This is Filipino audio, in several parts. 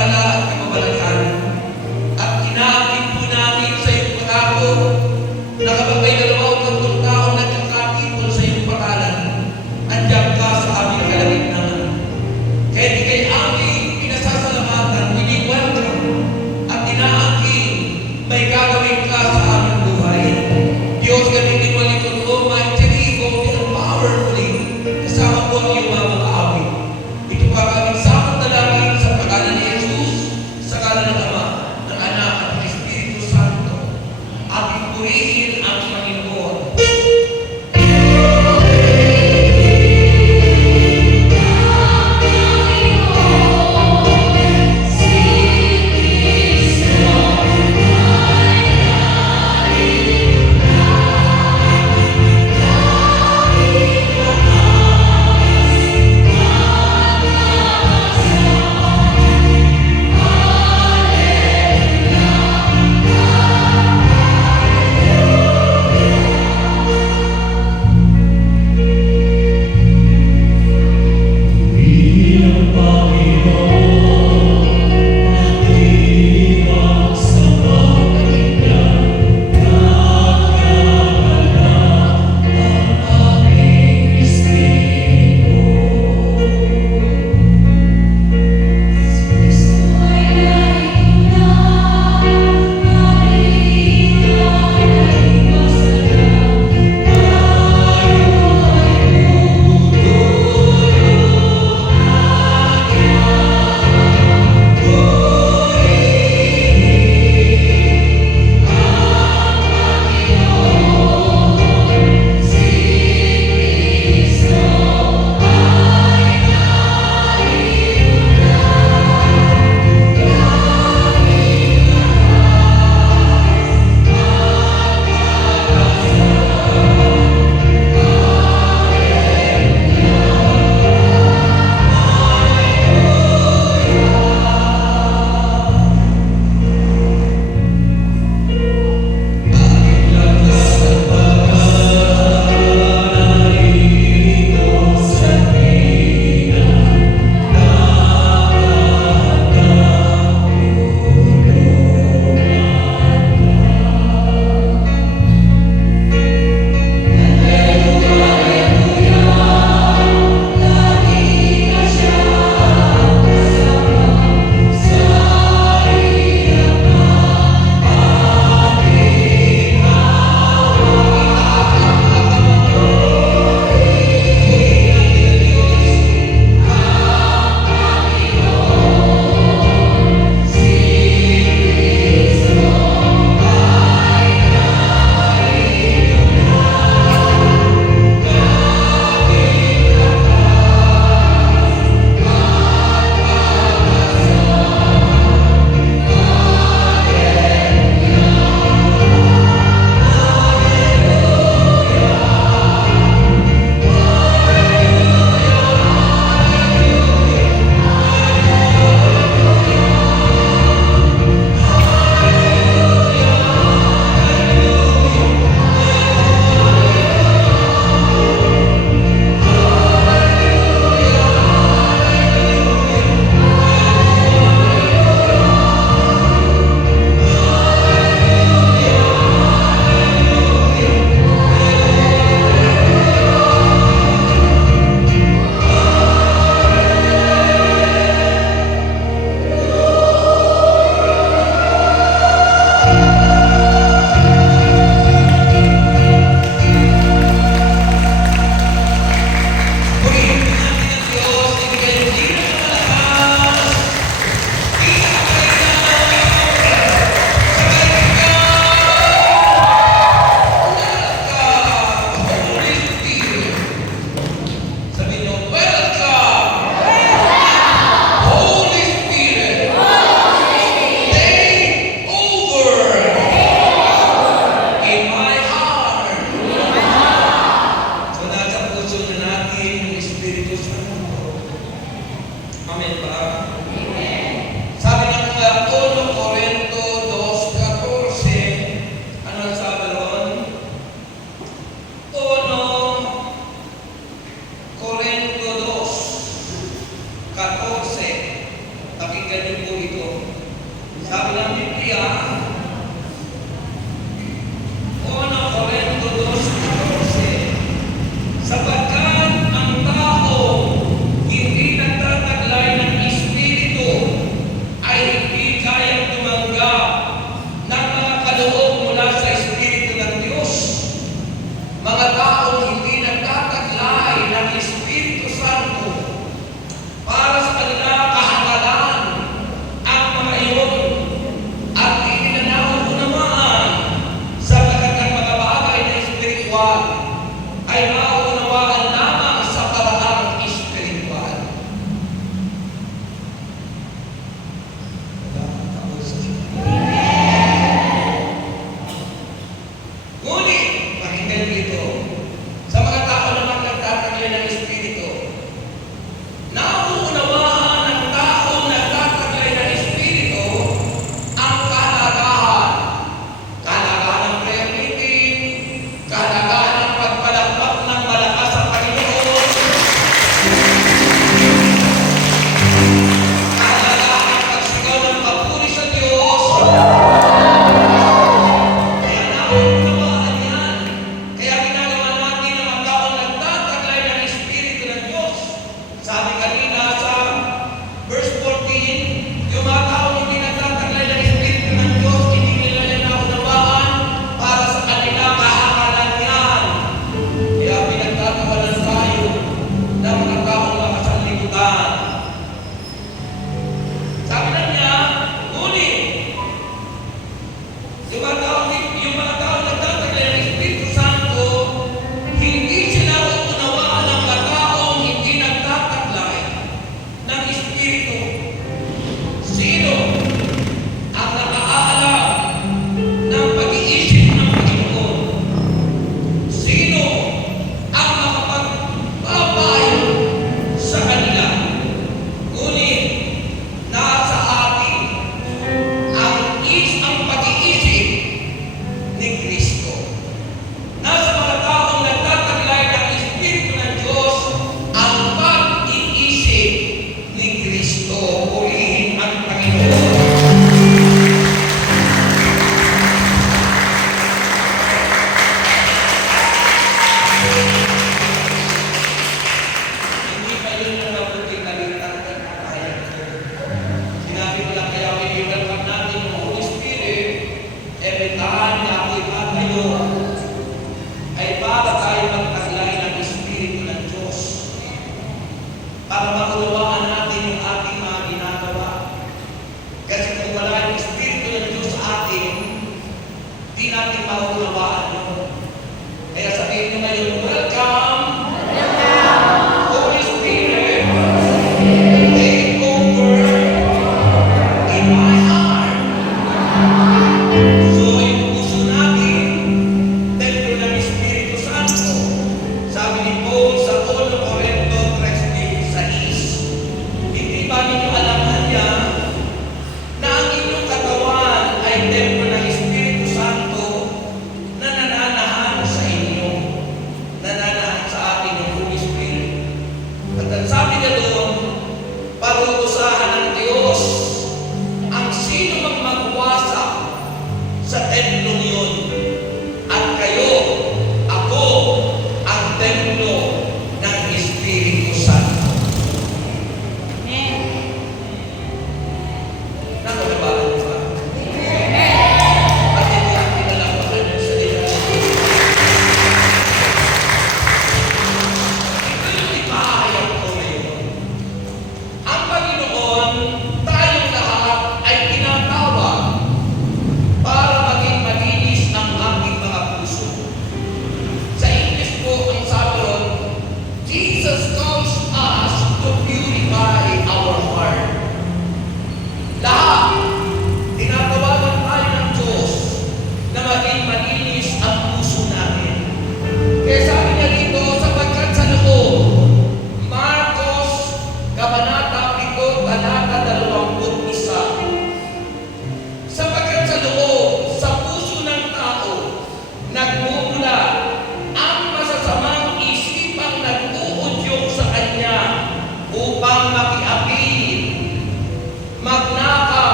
kapala at kamamalakhan. At inaangkin po namin sa iyong pangako na kapag may 2 o 3 taong nagkakatipon sa iyong pangalan, andiyan ka sa aming kalagitnaan. Kaya di kayo aming pinasasalamatan, welcome at inaangkin may gagawin ka sa aming buhay. Diyos, gamitin mo likod mo, mightily, boldly, and powerfully, kasama po ang iyong mga awit. Ito pa kaming samang dalangin sa pangalan ni Jesus. ng Biblia, 1 Corinto 2:14, sapagkat ang tao hindi nagtataglay ng Espiritu ay hindi kayang tumanggap ng mga kaloob mula sa Espiritu ng Diyos. Mga taong hindi nagtataglay ng Espiritu Santo, para sa kanila kahangalan ang mga iyon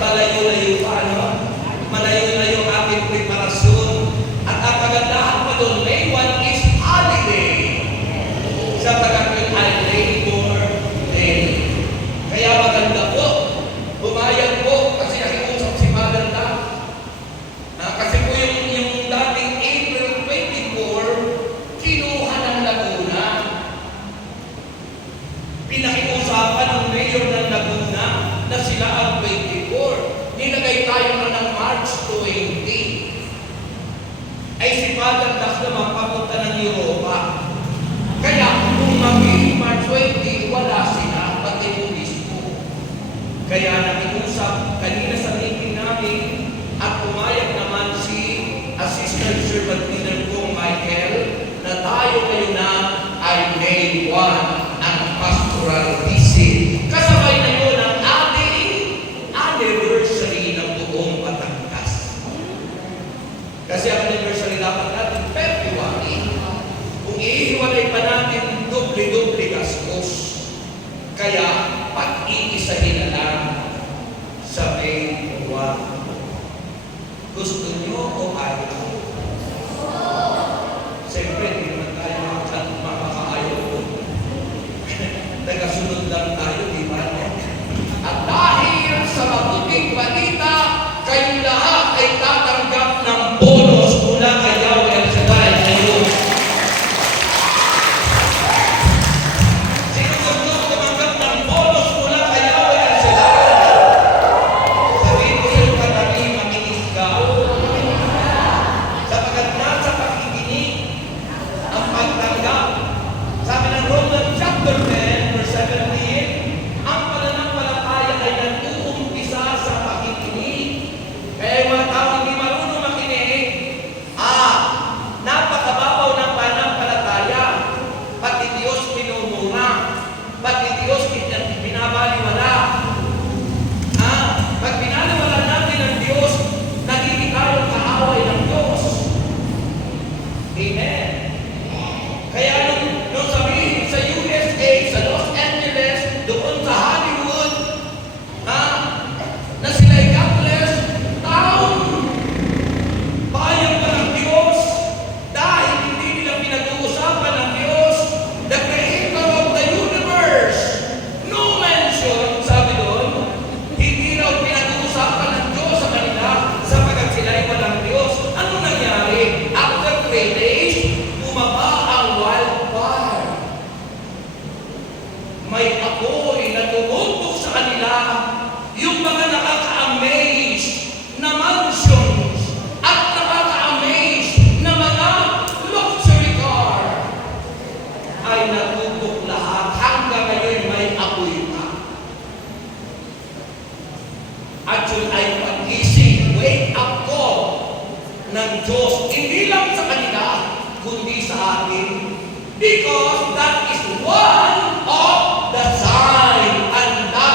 malayo-layo pa, ano? Malayo-layo ang ating preparasyon. At ang kagandahan pa doon, May 1 is holiday. Sa Tagalog ay Labor Day. Kaya maganda po, bumayag po, kasi nakiusap si Father na. Kasi po yung dating April 24, kinuha ng Laguna. Pinakiusapan ng mayor ng Laguna na sila ang 24. Nilagay tayo na ng March 20. Ay si Father Das naman papunta ng Europa. Kaya kung magiging March 20, wala sila, pati obispo. Kaya nakiusap kanina sa meeting namin at pumayag naman si Assistant Servant Leader kong Michael na tayo ngayon na ay May 1 ang pastoral visit. Kasabay na yun ang ating anniversary ng buong Batangas. Kasi ang anniversary dapat natin February. Kung iihiwalay pa natin doble-doble gastos. Kaya pag-iisahin na lang sa May 1. Gusto nyo o ayaw? Siyempre, hindi naman tayo makakaayaw po. Nagasunod lang tayo, di ba? At dahil sa mabuting balita, kayong lahat ay tatanggap ng bonus mula kay Yahweh El Shaddai ngayon. Sino gusto tumanggap ng bonus mula kay Yahweh El Shaddai? Sabihin ko sa'yo, katabi, makinig ka. Sapagkat nasa pakikinig ang pagtanggap. Sabi ng Romans chapter 10, verse 17, ang pananampalataya ay nag-uumpisa sa pakikinig. Kaya yung mga tao hindi marunong makinig, napakababaw ng pananampalataya. Pati Diyos minumura, pati Diyos binabaliwala. Pag binaliwala natin ang Diyos, nagiging tayong kaaway ng Diyos. Amen. Kaya nung sabihin sa USA, sa Los Angeles, doon sa Hollywood, na sila'y godless town, bayan pa ng Diyos, dahil hindi nila pinag-uusapan ng Diyos, the creator of the universe. No mention, sabi doon, hindi raw pinag-uusapan ng Diyos sa kanila, sapagkat sila'y walang Diyos. Ano nangyari? After 3 days, bumaba ang wildfire. May apoy na tumutok sa kanila, yung mga nakaka-amaze na mansions at nakaka-amaze na mga luxury car ay natutok lahat. Hanggang ngayon may apoy pa. At yun ay pag-ising, wake up call ng Diyos, hindi lang sa kanila, kundi sa atin. Because that is one of the sign anda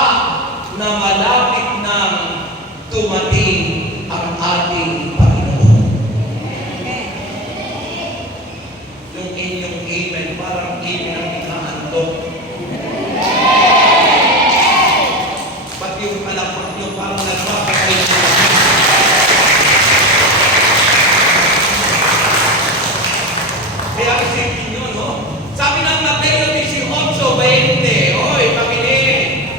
na malapit nang tumating ang ating Panginoon. Yung inyong amen, parang amen ang inaandok. Pati yung palapak nyo, parang nagpapakain. Kaya isipin nyo, no? Sabi ng Mateo 18:20, oy, pakinig.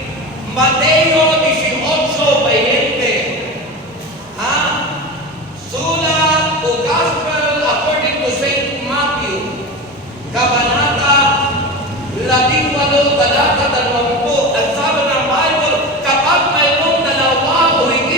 Mateo 18:20. Sulat o Gospel according to St. Matthew, Kabanata 18, talata 20. Ang sabi ng Bible, kapag mayroong dalawa o higit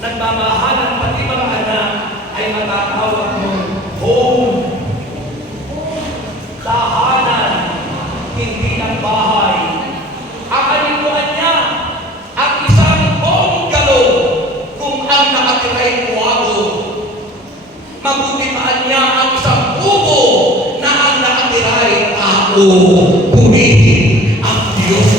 nagmamahalan pati mga anak ay matatawag mo home. Tahanan, hindi ng bahay. Ang kalikuan niya, ang isang bungalow kung ang nakatira'y kuwago. Mabuti pa niya ang isang kubo na ang nakatira'y tao. Purihin ang Diyos.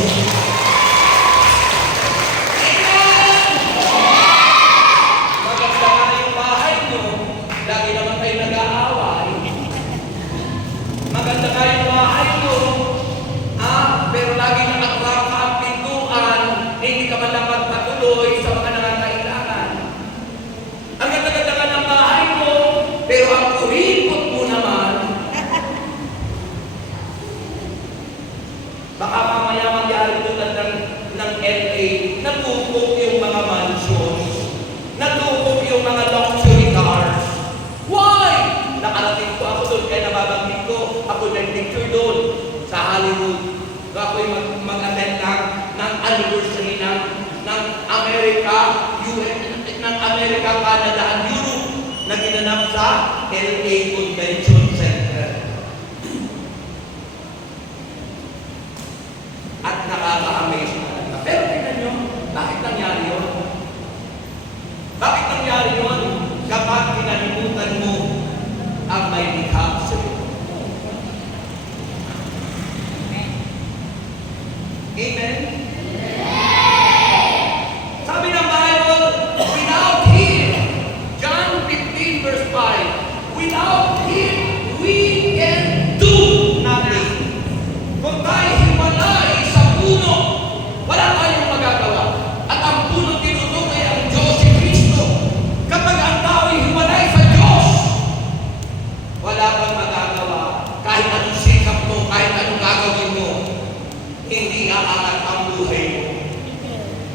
Maganda nga yung bahay nyo, lagi naman kayo nag-aaway. Maganda nga yung bahay nyo, pero lagi nakatrapa ang pintuan, hindi ka man lang magpatuloy sa mga nangangailangan. Ang ganda-ganda ka ng bahay mo, pero ang kuripot mo naman, baka mamaya magyari tulad ng LA, natupok yung mga mansions, natupok yung mga luxury cars. Why? Nakarating ko ako doon, kaya nababanggit ko, ako nag-picture doon sa Hollywood. Ako'y mag-attend ng anniversary ng Amerika, US, ng Amerika, Canada, at Europe na ginanap sa LA Convention Center. At nakaka-amaze na. Pero tingnan nyo, bakit nangyari yun? Bakit nangyari yun? Kapag kinalimutan mo ang may likha sa iyo. Amen? Sabi ng Bible, without Him, John 15 verse 5, without Him, we can do nothing. Kung tayo hiwalay sa puno, wala tayong magagawa. At ang puno tinutukoy ang Diyos si Kristo. Kapag ang tao ay hiwalay sa Diyos, wala kang magagawa. Kahit anong sikap mo, kahit anong gagawin mo, hindi aangat ang buhay mo.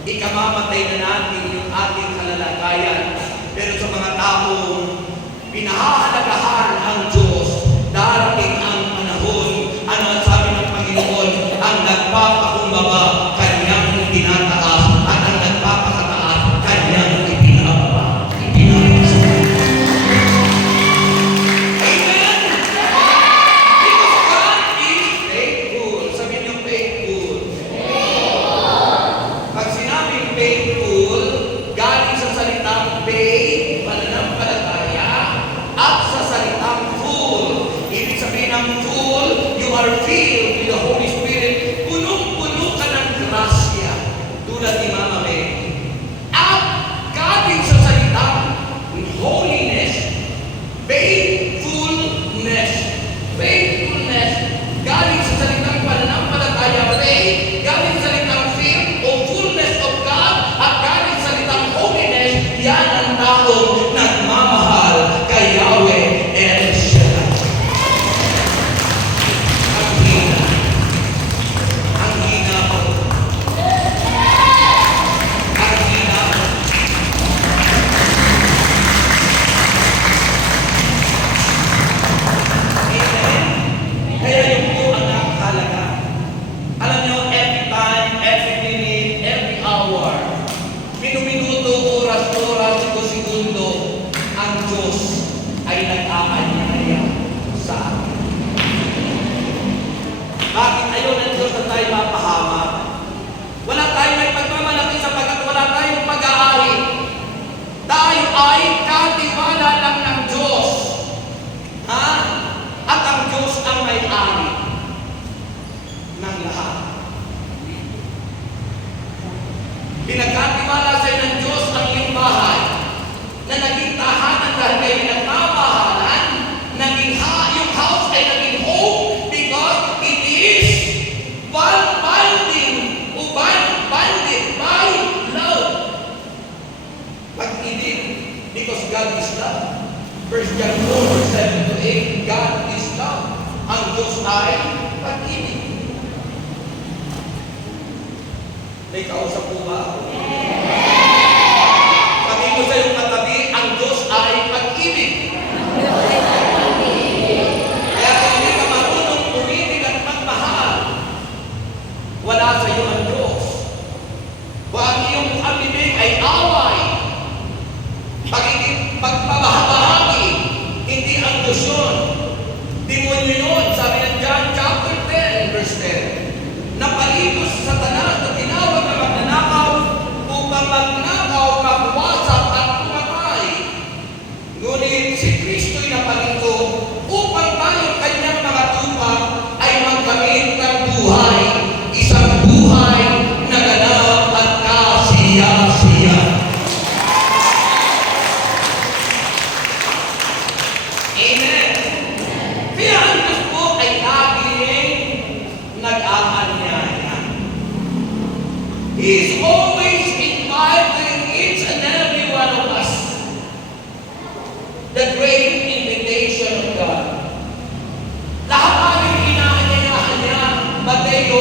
Ikamamatay na natin yung ating kalalagayan. Pero sa mga taong pinahahalagahan ang Diyos, darating ang panahon, ano ang sabi ng Panginoon, ang nagpapakumbaba, kanyang tinataas, at ang nagpapakataas, kanyang ipinababa. Ipinabasa. Amen? Because God is faithful. Sabihin niyo faithful. Pag sinabing faithful, galing sa salitang faith, pananampalataya, at sa salitang full. Ibig sabihin ng full, you are filled with the Holy Spirit. Punong-puno ka ng grasya, tulad ni Mama Mary. At galing sa salitang holiness, faithfulness. Faithfulness, galing sa salitang pananampalataya, faith, galing sa salitang faith o fullness of God, at galing sa salitang holiness, yan ang taong nagmamahal kay Yahweh El Shaddai. Ang hina. Ang hina po. Ang hina po. Amen. Kaya yung po ang nakakalaga. Alam nyo, every time, every minute, every hour, minuminuto, oras-oras, segundo, ang Diyos ay nag-aanyaya sa atin. Bakit ayaw ng Diyos na tayo mapahamak? Wala tayong may pagmamalaki sapagkat wala tayong pag-aari. Tayo ay katiwala lang ng Diyos. At ang Diyos ang may-ari ng lahat. Pinagkatiwala sa ng Diyos ang iyong bahay na naging tahanan dahil kayo nagmamahalan, yung house ay naging home because it is bonded by love. Pag-ibig, because God is love. 1 John 4, verse 7 to 8, God is love. Ang Diyos ay pag-ibig. May kausap po ba ako? Sabi ko sa iyong katabi, ang Diyos ay pag-ibig. Kaya kung hindi ka marunong umibig at magmahal, wala sa iyo ang Diyos. Kung ang iyong pag-ibig ay away, Pagpabahagi, hindi ang Diyos yun. Demonyo yun. Sabi ng John chapter 10, verse 10. Napalitos sa Satanas na tinawag na magnanakaw upang magnakaw, magwasak at pumatay. Ngunit si Kristo'y napalito upang tayo kanyang mga tupa ay magkamit ng buhay, isang buhay na ganap at kasiya-siya. Amen. Kaya ang Diyos po ay laging nag-aanyaya. He is always inviting each and every one of us. The great invitation of God. Lahat tayo inaanyayahan niya. Mateo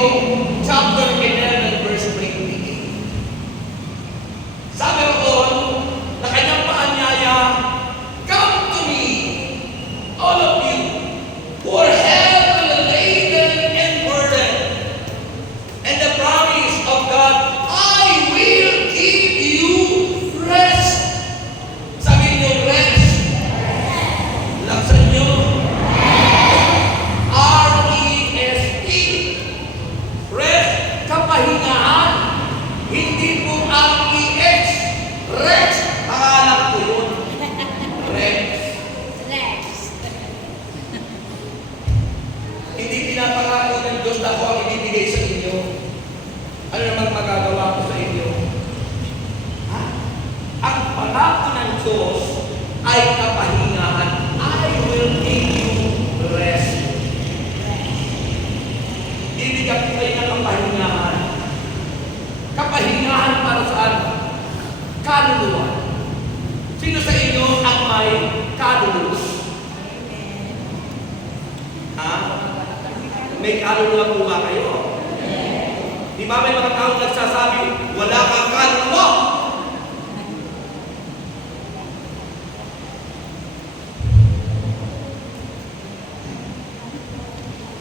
chapter 11 verse 28. Sabi roon na kanyang paanyaya, "Come to me, all of you who are heavily laden and burdened." And the promise of God, "I will give you rest." Sabi niyo, rest. Laksan niyo. R-E-S-T. Rest, kapahingahan. Hindi po R-E-S. Rest. Pangalan ko yun. Rest. Hindi pinapangako ng Diyos na ako ang ibibigay sa inyo. Ano naman magagawa ko sa inyo? Ha? Ang pangako ng Diyos ay kapahingahan. I will give you rest. Ibigay ko kayo ng kapahingahan. Kapahingahan para saan? Kaluluwa. Sino sa inyo ang may kaluluwa? Ha? May kaluluwa po ba kayo? Di ba may mga tao nagsasabi, wala kang kaluluwa?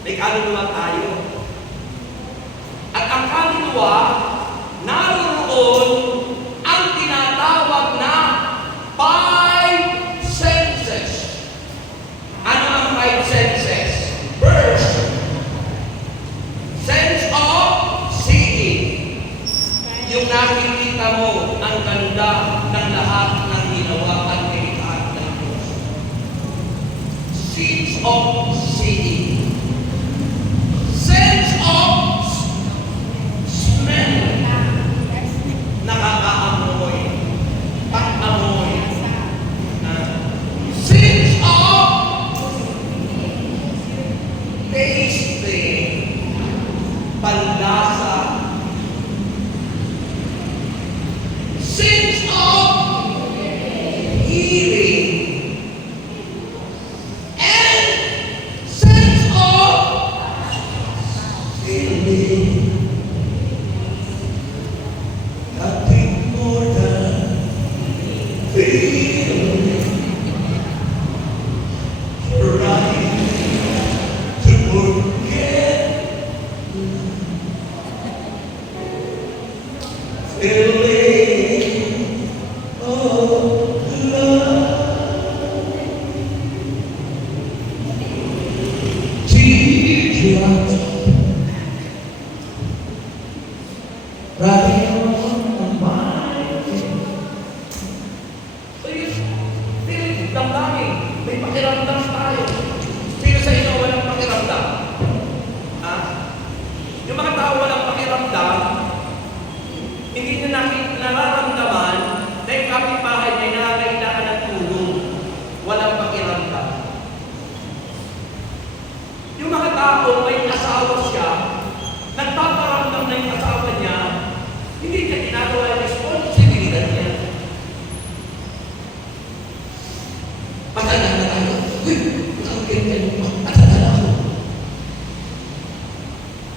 May kaluluwa tayo. At ang kaluluwa, naroon ang tinatawag na five senses. Ano ang five senses? First, sense of seeing. Yung nakikita mo ang ganda ng lahat ng ginawa at nilikha ng Diyos. Sense of seeing. Sense of smell. Nakakaamoy. Pag-amoy. Sense of tasting. Panlasa. Sense of hearing. And sense of feeling. Nothing more than feeling. Right to forget. Feeling of love. Teardrops running on my face. So yun, feeling, damdamin. May pakiramdam tayo. Sino sa inyo walang pakiramdam? Ha? Yung mga tao walang pakiramdam, hindi nyo nararamdaman na yung kapitbahay niya nangangailangan ng tulong. Walang pakiramdam. Yung mga tao may asawa siya, nagpaparamdam na yung asawa niya, hindi niya ginagawa yung responsibilidad niya. Matanda na tayo. Uy, ang ganda mo. Matanda na ako.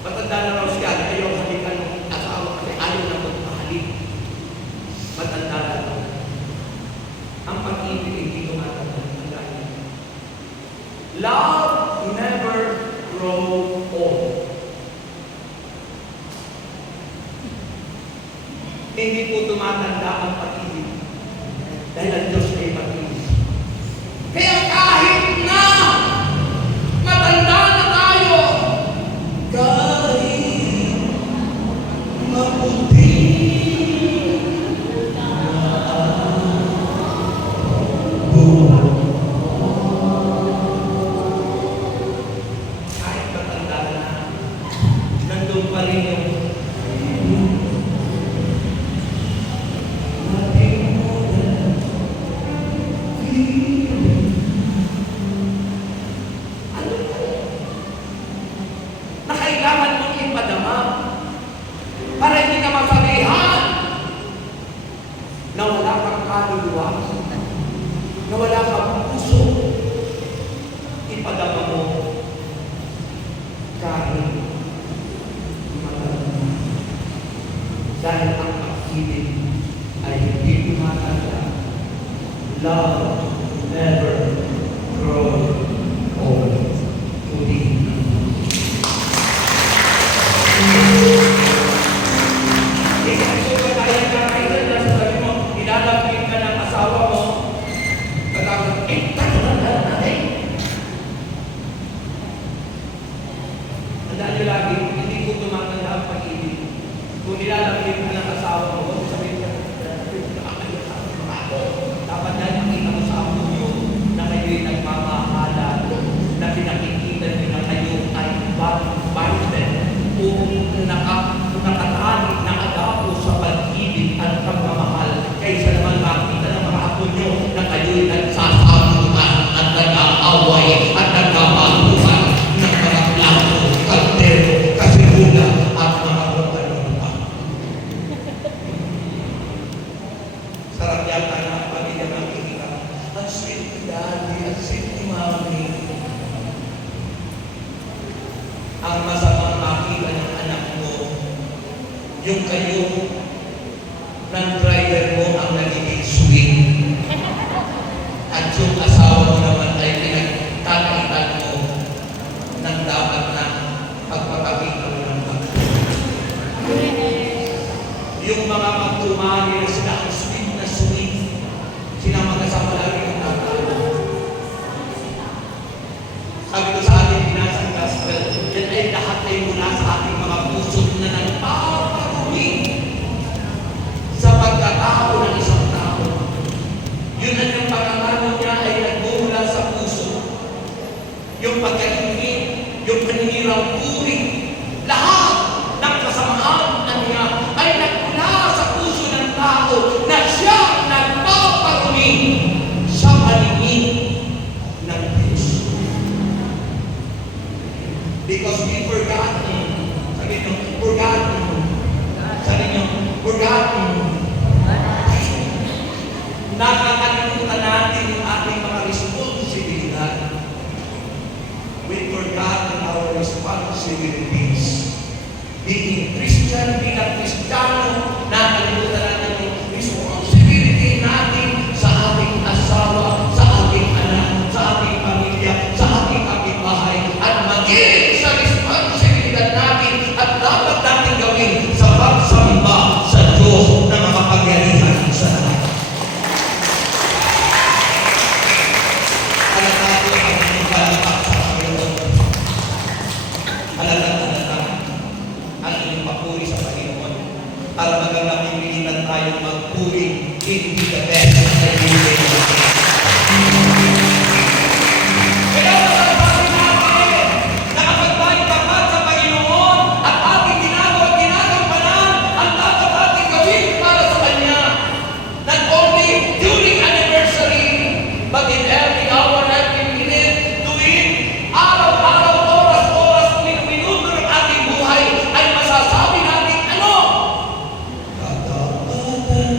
Matanda na raw siya. Ayaw halikan ng asawa kasi ayaw na magpahalik. Matanda na ako. Ang pag-ibig hindi tumatanda. Love never grows old. Hindi po tumatanda ang pag-ibig. Dahil ang Diyos Ano na kailangan mong ipadama para hindi ka masabihan na wala kang kaluluwa, na wala kang puso. Ipadama mo kahit malamang. Dahil ang pag-ibig ay hindi tumatanda. Love never grows old. Tuloy. Dapat dahil makita mo sa amo nyo na kayo'y nagmamahala, na pinakikita nyo na kayo ay biden o nakatali, nakadapo sa pag-ibig at pagmamahal, kaysa naman makita ng mga apo nyo na kayo'y nagsasabutan at nag-aaway at nagkamaluhan ng mga plato, kaldero, kasigula at mga pagkalupa. Sarap yata na ang pamilya makikita. Ang sweet ni daddy, ang sweet ni mami. Ang masamang makita ng anak mo, yung kayo ng driver mo ang nagiging sweet. At yung asawa mo naman ay pinagtataitan mo ng dapat na pagpapakita mo ng bakit. Yung mga magtumani na sila ang sweet na sweet, sila magkasama lagi ng tatalo. Sabi ko sa ating binasang gospel, yan ay lahat ay mula sa ating mga puso na nagpaparumi sa pagkatao ng isang tao. Yun ang yung pagkakano niya ay nagmumula sa puso. Yung pagkaingin, yung paninirang puri, lahat ng kasamaan na niya ay nagmula sa puso ng tao na siya nagpaparumi sa paningin ng Diyos. Because we forgotten. Sabi nyo, forgotten. Sabi nyo, forgotten. Nakakalimutan natin yung ating mga responsibilidad. We forgotten our responsibilities. Being Christian, bilang Kristiyano, nakalimutan natin yung responsibility natin sa ating asawa, sa ating anak, sa ating pamilya, sa ating kapitbahay, at maging sa responsibilidad natin at dapat natin gawin sa pagsamba sa Diyos na makapangyarihan sa lahat. Alatado ang pagkalapak sa Panginoon. Alatado ang inyong papuri sa Panginoon para magagamit pilitan tayong magpuri in the best na ibigay natin. Kaya masasabi natin na kapag tayo tapat sa Panginoon at ating ginagawa at ginagampanan ang dapat ating gawin para sa Kanya, not only during anniversary, but in every hour, every minute, tuwing araw-araw, oras-oras, minuto ng ating buhay, ay masasabi natin ano? Katapatan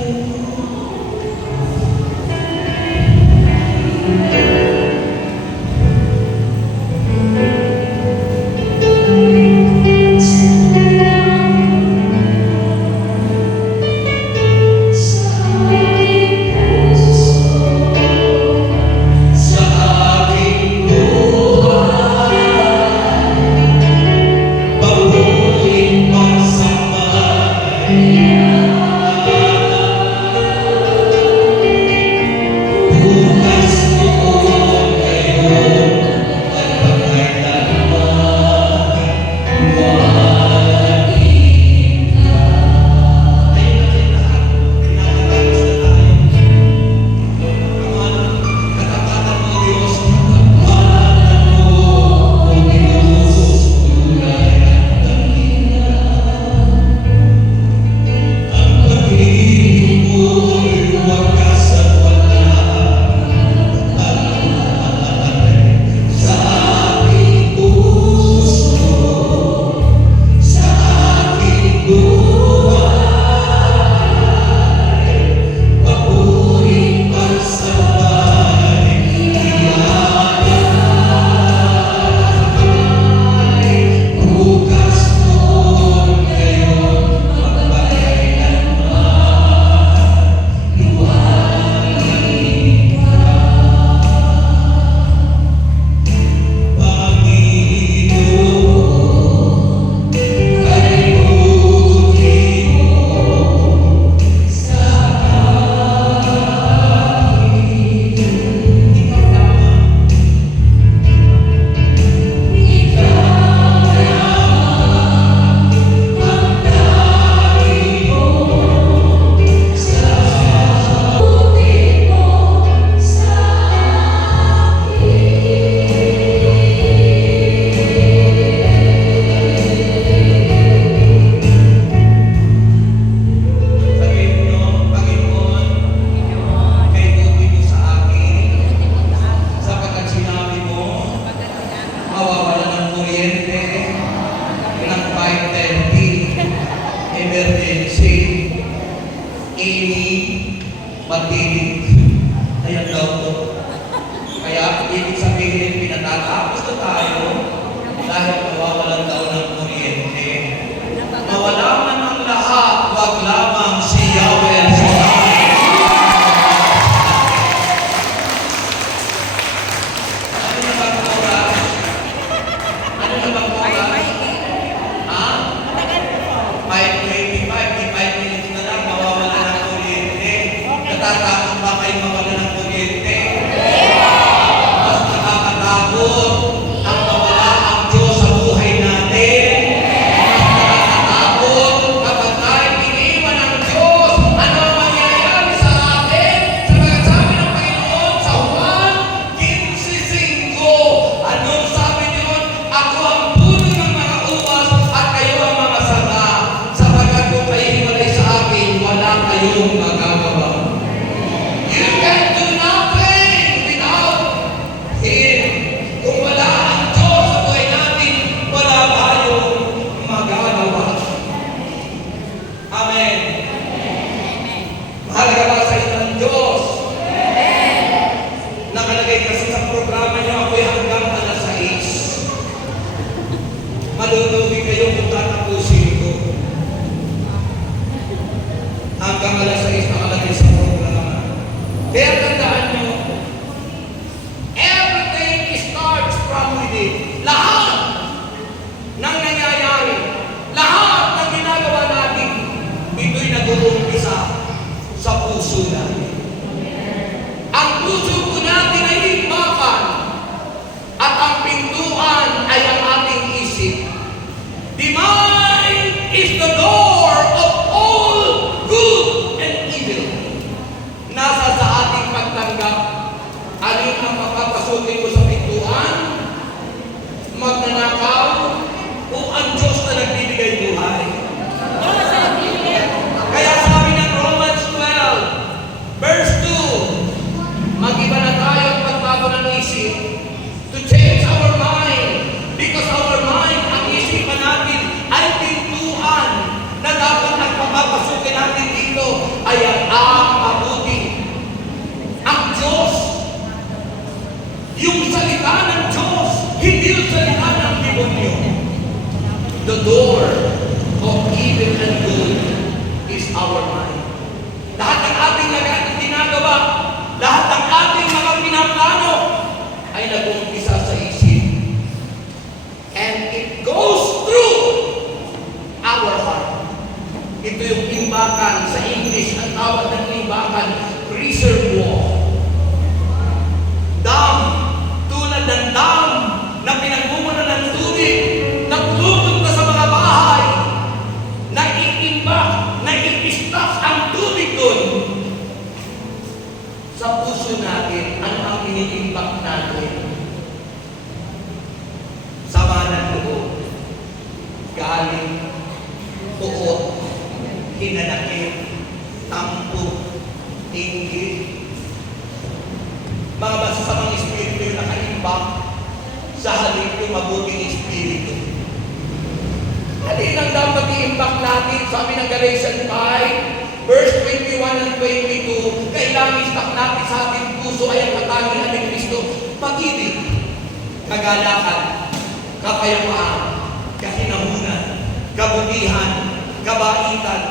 bukas kasi sa programa niyo ako'y hanggang alas 6. Malulugi kayo kung tatapusin ko. Hanggang alas 6 nakalagay sa programa. Kaya tandaan nyo, everything starts from within. Lahat ng nangyayari, lahat ng ginagawa natin, ito'y nag-uumpisa sa puso natin. Ang puso po natin ay himmakan at ang pintuan ay ang ating isip. The mind is the door of all good and evil. Nasa sa ating pagtanggap, alin ang papapasukin mo sa pintuan? Magnanakaw o ang Diyos na nagbibigay buhay? Kaya sabi ng Romans 12, verse 2, mag-iba na tayo at magbago ng isip to change our mind because our mind, ang isipan natin ay pintuan na dapat ang papapasukin natin dito ay ang mabuti. Ang Diyos, yung salita ng Diyos, hindi yung salita ng demonyo. The door of evil and good is our mind. Lahat ng ating ginagawa, lahat ng ating mga pinaplano ay nag-uumpisa sa isip. And it goes through our heart. Ito yung imbakan sa English, ang tawag ng imbakan, reservoir. Dam, tulad ng dam na pinagmumula ng tubig, na pumupunta sa mga bahay, na iimbak, na i-stock ang tubig doon. Sa puso natin, ano ang iniimbak natin? Sama ng loob, galing, puot, hinanakit, tampo, inggit. Mga masasamang espiritu yung nakaimbak sa halip yung mabuting espiritu. Alin ang dapat i-imbak natin? Sabi ng Galatians 5, verse 21 and 22, kailangan i-stock natin sa ating puso ay ang katangian ni Kristo. Pag-ibig, kagalakan, kapayapaan, kahinahunan, kabutihan, kabaitan,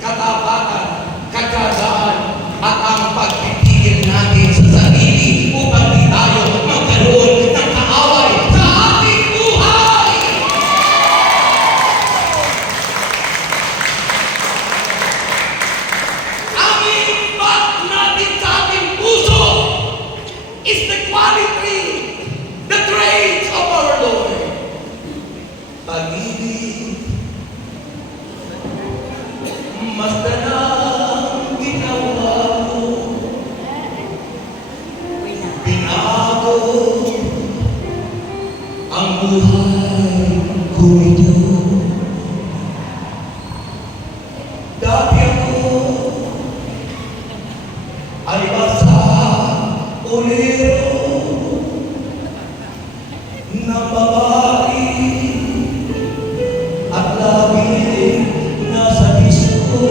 katapatan, kagagaan, at ang pagpipigil natin sa sarili upang di tayo magkaroon ng kaaway sa ating buhay. Ang imbak natin sa ating puso is the quality, the traits of our Lord. Pag-ibig, mas danang ginawa mo, binago ang buhay ko ito. Dati ako ay basa ulero ng babae at lagi nasa disco.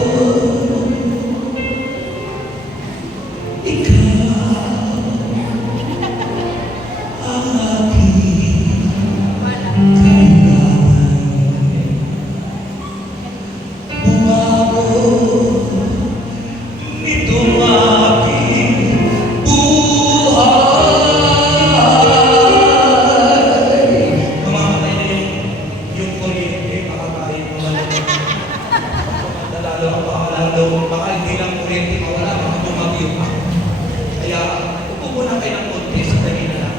Baka hindi lang kuryente mawala, baka bumagyo pa. Kaya, upo muna kayo ng konti, sandali na lang.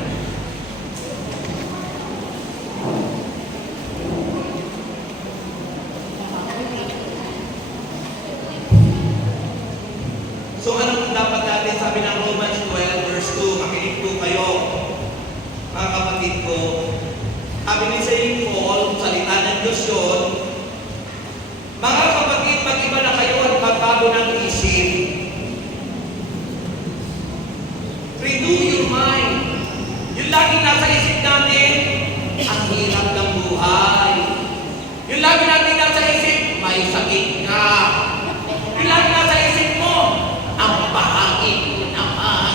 So, anong dapat natin? Sabi ng Romans 12, verse 2, makinig po kayo, mga kapatid ko. Sabi ni Saint Paul, salita ng Diyos yun, mga kapatid, mag-iba na kayo at magbago ng isip. Renew your mind. Yung laging nasa isip natin, ang hirap ng buhay. Yung lagi natin nasa isip, may sakit ka. Yung lagi nasa isip mo, ang pahangin mo naman.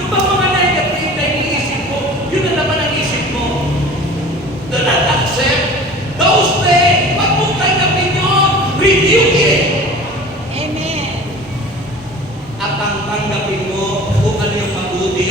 Yung ba mga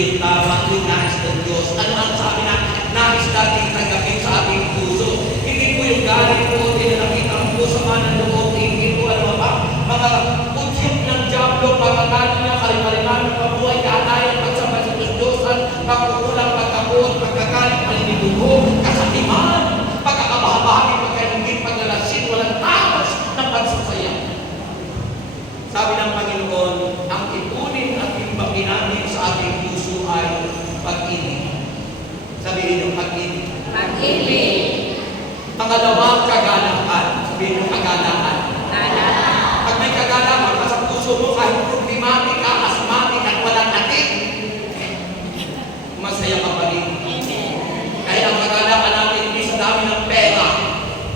yung tama, yung nais ng Diyos. Ano ang sabi na nais natin tanggapin sa ating puso? Hindi po yung galing po, tinanakita ang puso ng loob, hindi po ano ba? Mga udyok ng Diablo, pagkakano niya, kalimaliman ng mabuhay, kaanayan, pagsabay sa Diyos-Diyosan, pagkukulang, pagkabot, pagkagaling, palinidugo, kasatiman, pagkakabahabahagi, pagkainggit, paglalasin, walang tawas ng pagsasaya. Sabi ng Panginoon, ang ipunin at imbangin natin sa ating puso ay pag-ibig. Sabihin niyo, pag-ibig. Pag-ibig. Pangalawa, kagalakan. Sabihin niyo, kagalakan. Kagalakan. Pag may kagalakan ka sa puso mo, kahit problematic ka, asthmatic at walang atik, masaya ka pa rin. Amen. Dahil ang kagalakan natin hindi sa dami ng pera.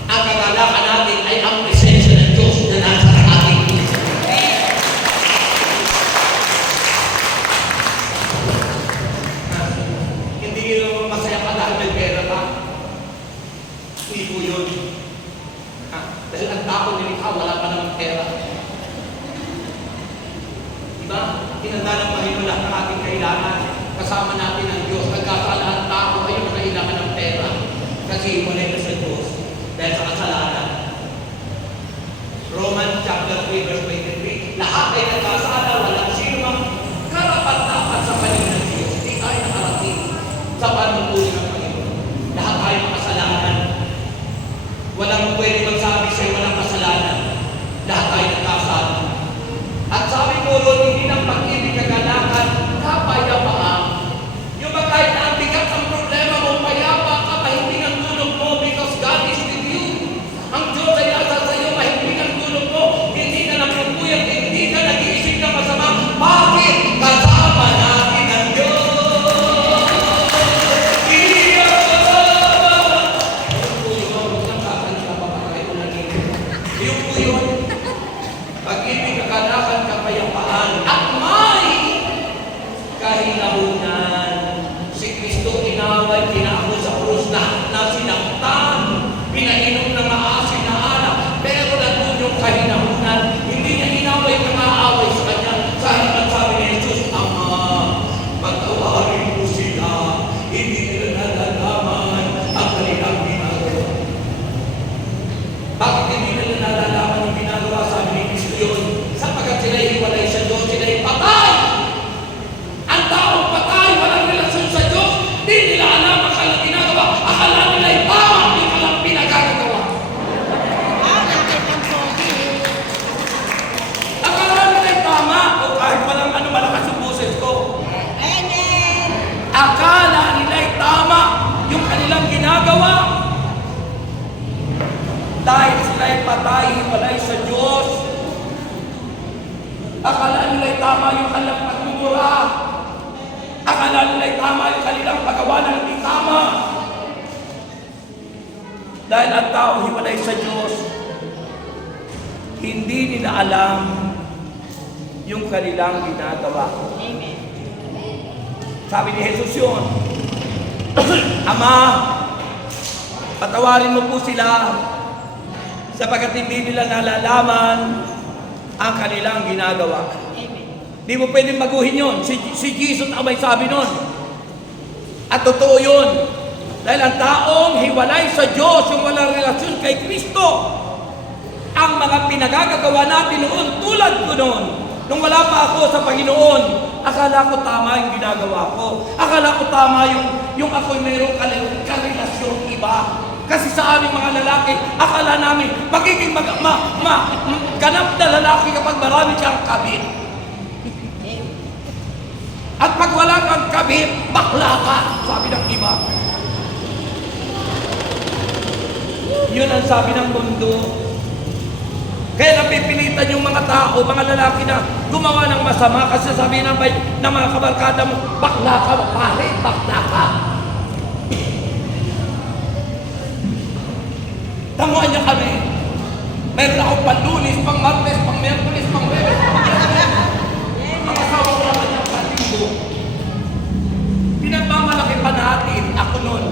Ang kagalakan natin ay ang presensya ng Diyos na nasa ating puso. Hindi yun masaya ka dahil may pera ka. Hindi po yun. Dahil ang tao nilikha, wala pa namang pera. Diba? Tinanda ng Panginoon lahat ng ating kailangan. Kasama natin ang Diyos. Nagkasala ang tao ay yung kailangan ng pera. Kasi hiwalay na sa Diyos. Dahil sa kasalanan. Romans chapter 3 verse 23. Lahat ay nagkasala. Walang sino mang karapat-dapat sa paningin ng Diyos. Hindi tayo nakarating sa panungkulin ng Panginoon. Lahat tayo makasalanan. Walang pwede magsabi sa'yo walang kasalanan. Lahat tayo nagkasala. At sabi ko ron, hindi ng pag-ibig kagalakan, kapayapaan. Yung ba kahit na ang bigat ang problema mo, payapa ka, mahimbing ang tulog mo because God is with you. Ang Diyos ay nasa sa'yo, mahimbing ang tulog mo. Hindi ka napupuyat, hindi ka nag-iisip ng masama. Bakit? Kasama natin ang Diyos. Yung po yun, pag-ibig, kagalakan, kapayapaan, at may kahinahunan. Si Kristo inaway, kinako sa krus na sinaktan, pinainom ng maasin na alak, pero nandun yung kahinahunan. Hindi niya inaway na maaway sa kanya. Sa harapan sabi ni Jesus, Ama, patawarin mo sila, hindi nila nalalaman ang kanilang ginagawa. Bakit hindi nila nalalaman yung ginagawa? Sabi ni Kristo yun, sapagkat sila'y hiwalay sa Diyos, sila'y patay. Ang taong patay, walang relasyon sa Diyos, di nila alam ang kanilang ginagawa. Akala nila'y tama, di kanilang pinagagawa. Akala nila'y tama, o kahit walang ano malakas yung boses ko. Amen. Akala nila'y tama yung kanilang ginagawa. Dahil sila'y patay, hiwalay sa Diyos. Akala nila'y tama yung kanilang pagmumura. Akala nila'y tama yung kanilang paggawa ng hindi tama. Dahil ang tao hiwalay sa Diyos, hindi nila alam yung kanilang ginagawa. Amen. Sabi ni Jesus yun, Ama, patawarin mo po sila sapagkat hindi nila nalalaman ang kanilang ginagawa. Amen. Di mo pwedeng baguhin yun. Si Jesus ang may sabi nun. At totoo yun. Dahil ang taong hiwalay sa Diyos, yung walang relasyon kay Kristo, ang mga pinagagagawa natin noon, tulad ko noon, nung wala pa ako sa Panginoon, akala ko tama yung ginagawa ko. Akala ko tama yung ako'y mayroong karelasyon iba. Kasi sa aming mga lalaki, akala namin magiging ganap na lalaki kapag marami siyang kabit. At pag wala kang kabit, bakla ka, sabi ng iba. Yun ang sabi ng mundo. Kaya napipilitan yung mga tao, mga lalaki na gumawa ng masama kasi sabi ng mga kabarkada mo, bakla ka, pare, bakla ka. Tamuan niya kami. Meron akong panlunis, pang Martes, pang Miyerkules, pang Webes, pang ang asawa ko naman yung Linggo. Pinagmamalaki pa natin, ako noon,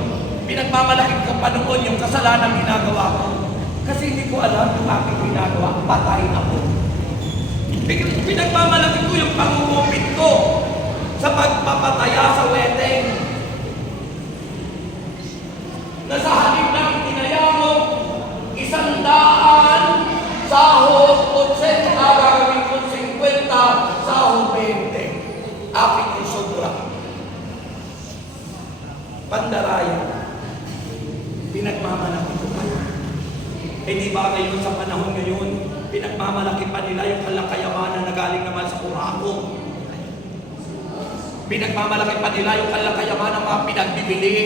pinagmamalaki ko pa noon yung kasalanan ginagawa ko. Kasi hindi ko alam yung aking ginagawa, patay ako. Pinagmamalaki ko yung pangungupit ko sa pagpapataya Pandaraya, pinagmamalaki ko pa. Eh di ba ngayon sa panahon ngayon, pinagmamalaki pa nila yung kanilang kayamanan na galing naman sa Kurako. Pinagmamalaki pa nila yung kanilang kayamanan ng mga pinagbibili,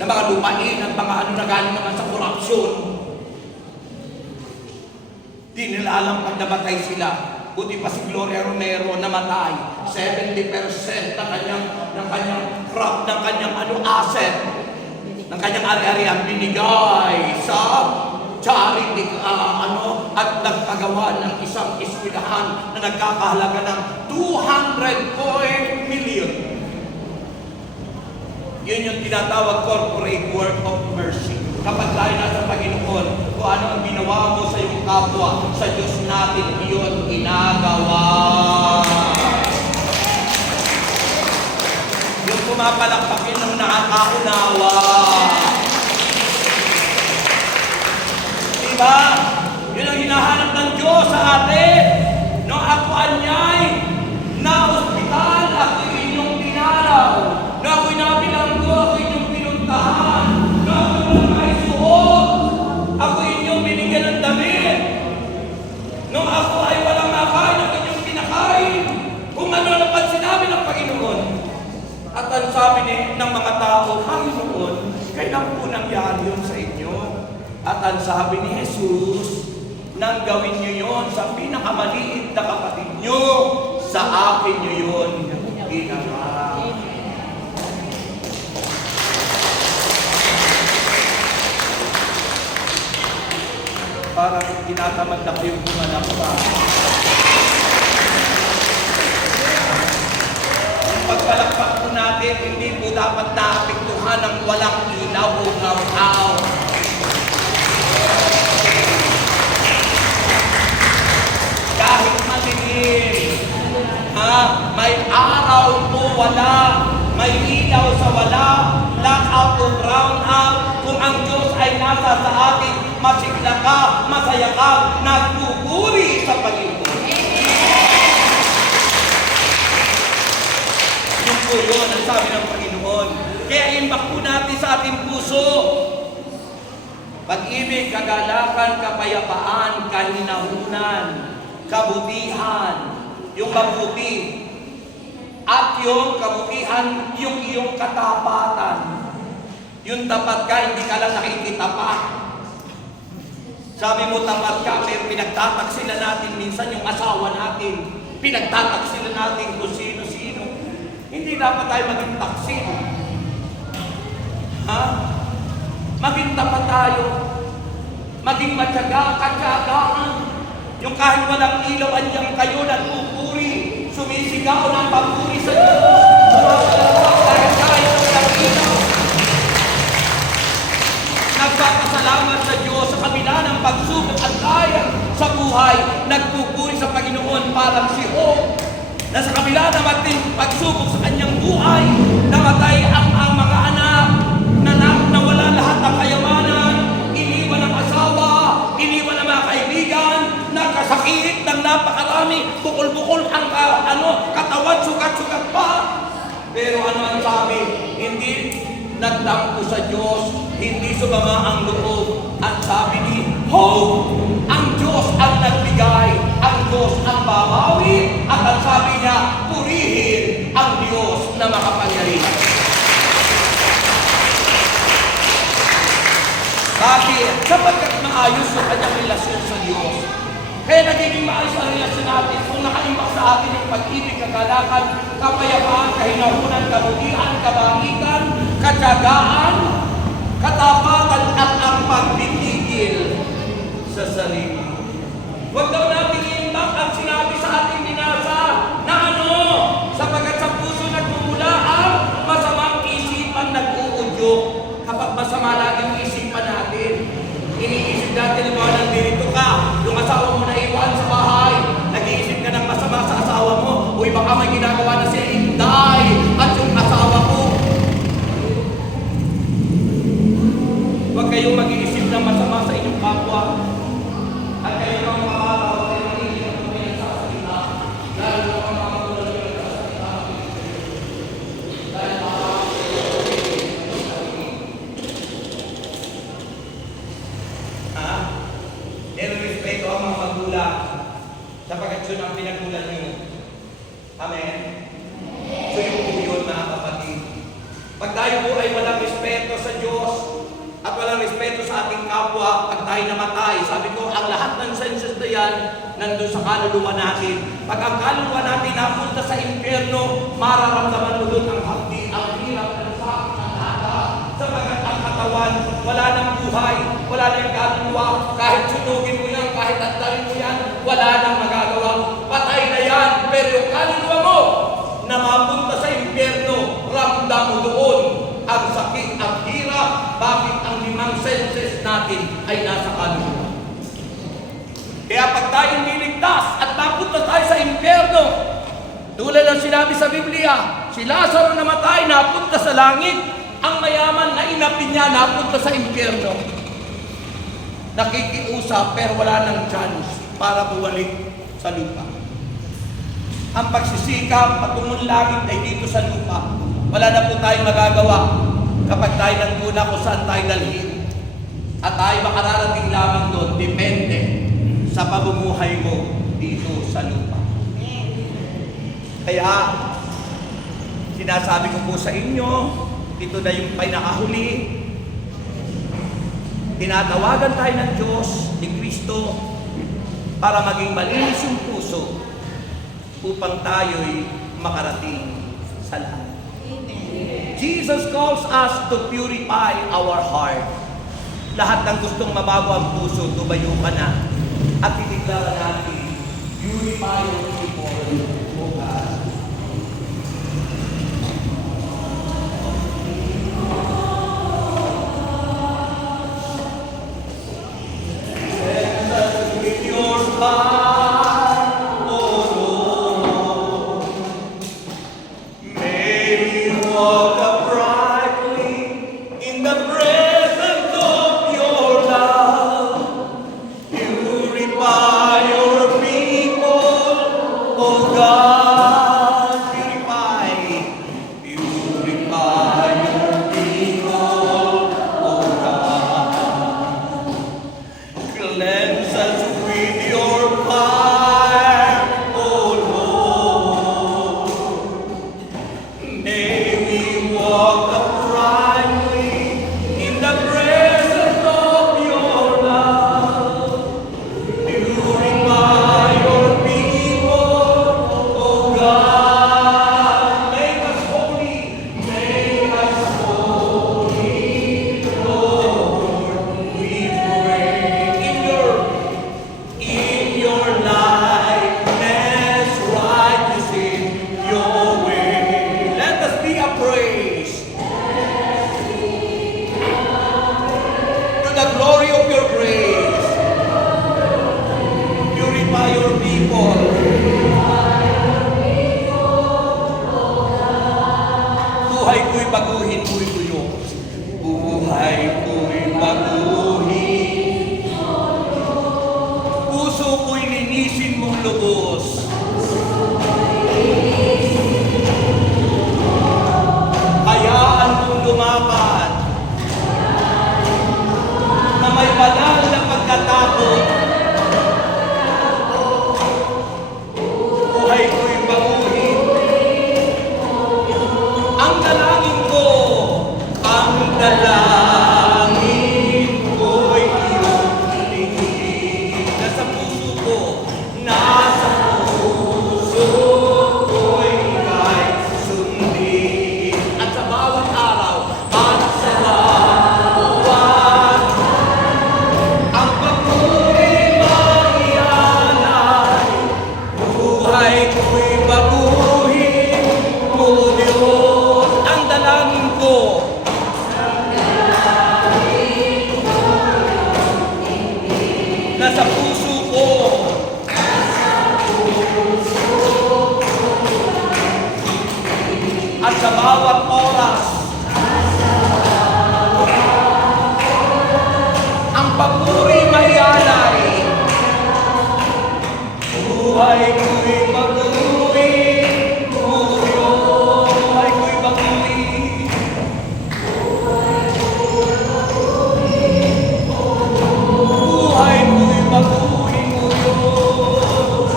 ng mga lupain, at mga ano na galing naman sa korupsyon. Di nila alam pag namatay sila. Buti pa si Gloria Romero namatay. 70% ng kanyang crop, ng kanyang asset, ng kanyang ari-arian binigay sa charity at nagpagawa ng isang eskwelahan na nagkakahalaga ng 200 million. Yun yung tinatawag corporate work of mercy. Kapag tayo nasa Panginoon, kung ano ang ginawa mo sa iyong kapwa, sa Diyos natin iyon ginagawa. Yung pumapalakpakin ng nakakaunawa. Diba? Yun ang hinahanap ng Diyos sa atin. No, ako anyay na ospital, ako inyong dinalaw. No, ako'y nabilanggo, ako inyong pinuntahan. No, ako lang ay suot. Ako inyong binigyan ng damit. No, ako ay walang nakain, ako inyong pinakain. Kung ano na pag sinabi ng Panginoon. At ang sabi ng mga tao, Panginoon, kailan po nangyari yun sa inyo? At ang sabi ni Jesus, nang gawin niyo yun sa pinakamaliit na kapatid niyo, sa akin niyo yun ginawa. Parang tinatamad na kayong gumanap pa. Yung pagpalakpak po natin, hindi po dapat naapektuhan ng walang ilaw o ngaw-ngaw. Kahit madilim, may araw o wala, may ilaw sa wala, blackout o brownout, kung ang Diyos ay nasa sa atin, masigla ka, masaya ka, nagpupuri sa Panginoon. Yun po yun ang sabi ng Panginoon. Kaya imbak po natin sa ating puso, pag-ibig, kagalakan, kapayapaan, kahinahunan, kabutihan, yung mabuti. At yung kabutihan, yung iyong katapatan. Yung tapat ka, hindi ka lang nakikitapat. Sabi mo tapat ka, pero pinagtataksila natin minsan yung asawa natin. Pinagtataksila natin kung sino-sino. Hindi dapat tayo maging taksil. Maging tapat tayo. Maging matyaga, katyagaan. Yung kahit walang ilaw, andiyan kayo, nagpupuri, sumisigaw ng papuri sa Diyos. Sumasalakak dahil kahit walang ilaw. Nagpapasalamat sa Diyos sa kabila ng pagsubok at kaya sa buhay. Nagpupuri sa Panginoon parang si Job, na sa kabila ng mating pagsubok sa kanyang buhay, namatay ang mga anak, na wala lahat ng kayamanan, iniwan ng asawa, iniwan ng mga kaibigan, nagkasakit ng napakarami, bukol-bukol ang katawan, sugat-sugat pa. Pero ano ang sabi? Hindi nagtampo sa Diyos, hindi sumama ang loob. Ang sabi ni Job, ang Diyos ang nagbigay, ang Diyos ang babawi, at ang sabi niya, purihin ang Diyos na makapangyarihan. Bakit? Sapagkat maayos yung kanyang relasyon sa Diyos. Kaya nagiging maayos ang relasyon natin kung nakaimbak sa atin yung pag-ibig, kagalakan, kapayapaan, kahinahunan, kabutihan, kabaitan, katyagaan, katapatan, at ang pagtitigil sa sarili. Huwag daw natin iimbak ang sinabi sa ating binasa na sapagkat sa puso nagmumula ang masamang isipan nag-uudyok. Kapag masama lagi yung isipan natin, iniisip natin mga nandito ka, yung asawa mo na iwan sa bahay, nag-iisip ka ng masama sa asawa mo, o baka may ginagawa na si Inday at yung asawa ko. Huwag kayong mag-iisip ng masama sa inyong kapwa. At kayo mga makakawa, kayo mag-iisip ng mga nagsasalita. Lalo na mga magulang yung nagsasalita. Dahil Pag tayo po ay walang respeto sa Diyos at walang respeto sa ating kapwa, pag tayo namatay, sabi ko, ang lahat ng senses na yan, nandun sa kaluluwa natin. Pag ang kaluluwa natin napunta sa impyerno, mararamdaman mo doon ang hapdi, ang hirap ng sakit ng hata. Sapagat ang katawan, wala nang buhay, wala nang kaluluwa, kahit sunugin mo yan, kahit antarin mo yan, wala nang magagawa. Patay na yan, pero yung kaluluwa mo, na mapunta sa impyerno, ramdam mo doon ang sakit, ang hirap. Bakit ang 5 senses natin ay nasa kaluluwa? Kaya pag tayo niligtas at napunta tayo sa impyerno, tulad ng sinabi sa Biblia, si Lazaro namatay, napunta sa langit, ang mayaman na inapi niya, napunta sa impyerno. Nakikiusap pero wala nang chance para bumalik sa lupa. Ang pagsisikap patungong langit ay dito sa lupa. Wala na po tayong magagawa kapag tayo nanduna kung saan tayo dalhin. At tayo makararating lamang doon, depende sa pamumuhay mo dito sa lupa. Kaya, sinasabi ko po sa inyo, ito na yung pinakahuli. Tinatawagan tayo ng Diyos, ni Kristo, para maging malinis yung puso upang tayo'y makarating sa langit. Jesus calls us to purify our heart. Lahat ng gustong mabago ang puso, tumayo ka na at itiglara natin, purify your people, O God. Cleanse us with your fire, O Lord. May we walk uprightly in the presence of your love. Purify your people, O God. Purify your people, O God. Cleanse us with your fire, O Lord. May we walk uprightly in the presence of your love. Purify your people, O God. Make us holy, Lord. We pray in your likeness, righteous in your way. Let us be a praise to the glory of your praise. Purify your people. Buhay ko'y baguhin mo'y tuyo. Buhay ko'y baguhin. Puso ko'y linisin mong lubos. Hayaan mong lumakad na may banal na pagkatakot. Buhay ko'y baguhin. Ang dalangin ko'y iyong tingin. Nasa puso ko, ko'y ika'y sundin. At sa bawat araw, at sa bawat ang papuri maialay. Buhay ko'y baguhin mo, Diyos. Ang dalangin ko, nasa puso ko, at sa bawat oras, ang papuri maialay. Buhay ko'y baguhin mo, Diyos. Buhay ko'y baguhin. Buhay ko'y baguhin mo, Diyos.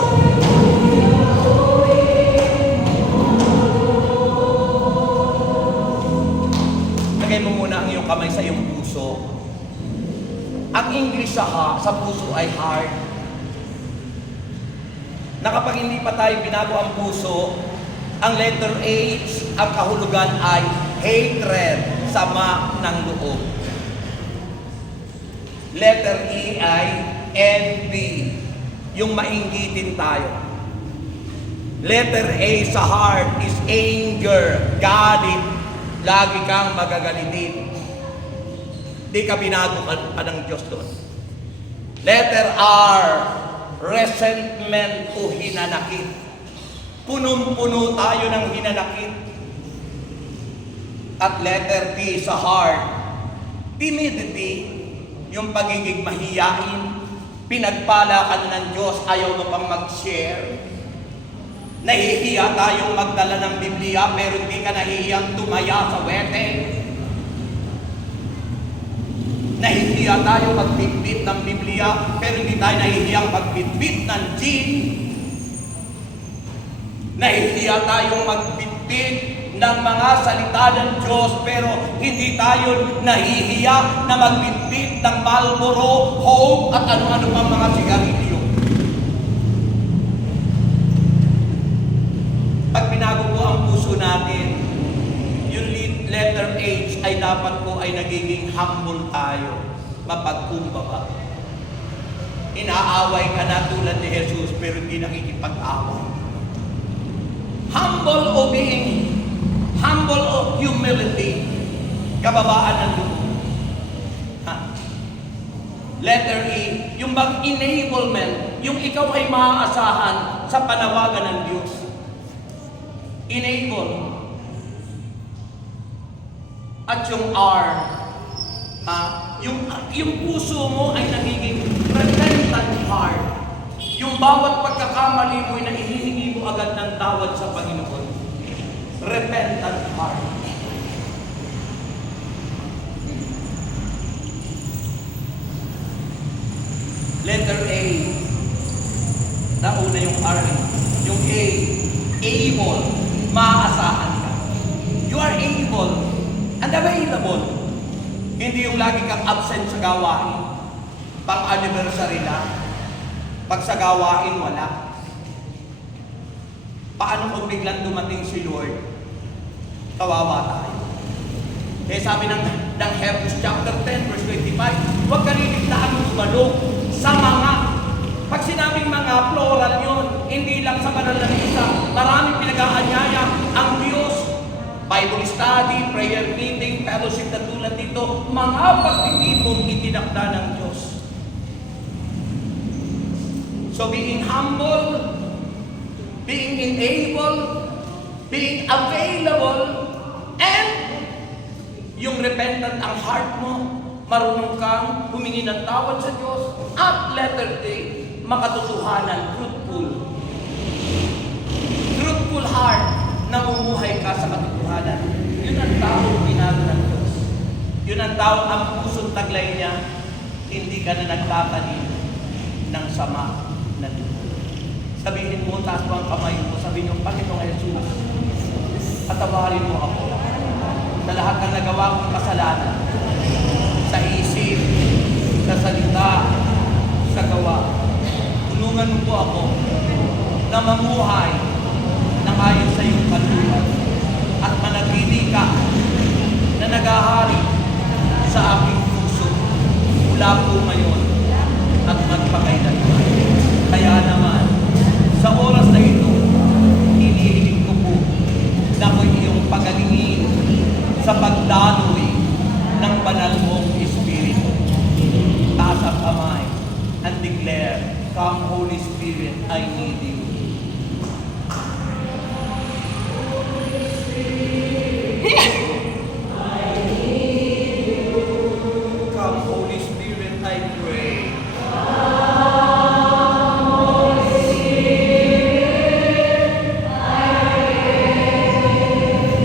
iyong kamay sa iyong puso. Ang English sa puso ay heart. Na kapag hindi pa tayo binago ang puso, ang letter H, ang kahulugan ay hatred, sama ng loob. Letter E ay envy, yung mainggitin tayo. Letter A sa heart is anger, galit. Lagi kang magagalitin. Di ka binago pa ng Diyos doon. Letter R, resentment o hinanakit. Punong-puno tayo ng hinanakit. At letter T sa heart, timidity, yung pagiging mahiyain. Pinagpala ka na ng Diyos, ayaw mo pang mag-share. Nahihiya tayong magdala ng Biblia, pero hindi ka nahihiyang tumaya sa wedding. Nahihiya tayo magbitbit ng Biblia, pero hindi tayo nahihiyang magbitbit ng gin. Nahihiya tayong magbitbit ng mga salita ng Diyos, pero hindi tayo nahihiya na magbitbit ng Marlboro, Hope, at ano-ano pang mga sigarilyo. Pag binago po ang puso natin, yung letter H ay dapat po ay nagiging humble tayo, mapagkumbaba. Inaaway ka na tulad ni Jesus, pero hindi nakikipag-away. Humble of humility, kababaan ng loob. Letter E, yung enablement, yung ikaw ay maaasahan sa panawagan ng Diyos. Enable. At yung R, yung puso mo ay nagiging repentant heart. Yung bawat pagkakamali mo ay naihihingi mo agad ng tawad sa Panginoon. Repentant heart. Letter A. Nauna yung R. Yung A. Able. Maaasahan ka. You are able and available. Hindi yung lagi kang absent sa gawain. Pang-anniversary lang. Pag sa gawain, wala. Paano kung biglang dumating si Lord? Kawawa tayo. Kaya sabi ng Hebrews chapter 10 verse 25, huwag ka liligtaan ng umalo sa mga. Pag sinabing mga, plural yun. Hindi lang sa banal na isa. Maraming pinag-aanyaya ang Diyos. Bible study, prayer meeting, fellowship na tulad dito. Mga pagtitipong itinakda ng Diyos. So being humble, being enabled, being available, and yung repentant ang heart mo, marunong kang humingi ng tawad sa Diyos, at letter D, makatotohanan, truthful. Truthful heart, namumuhay ka sa katotohanan. Yun ang taong binago ng Diyos. Yun ang taong ang pusong taglay niya, hindi ka na nagtatanim ng sama na dugo. Sabihin mo, taas mo ang kamay mo, sabihin mo, Panginoong Jesus, patawarin mo ako sa lahat ng nagawa kong kasalanan, sa isip, sa salita, sa gawa. Tulungan mo po ako na mamuhay na ayon sa iyong katulad at manatili ka na naghahari sa aking puso mula po ngayon at magpakailanman. Kaya naman, sa oras na ito, hinihiling ko po na ko iyong pagalingin sa pagdaloy ng banal mong Espiritu. Taas ang kamay and declare, "Come, Holy Spirit, I need you." Come, Holy Spirit, I pray.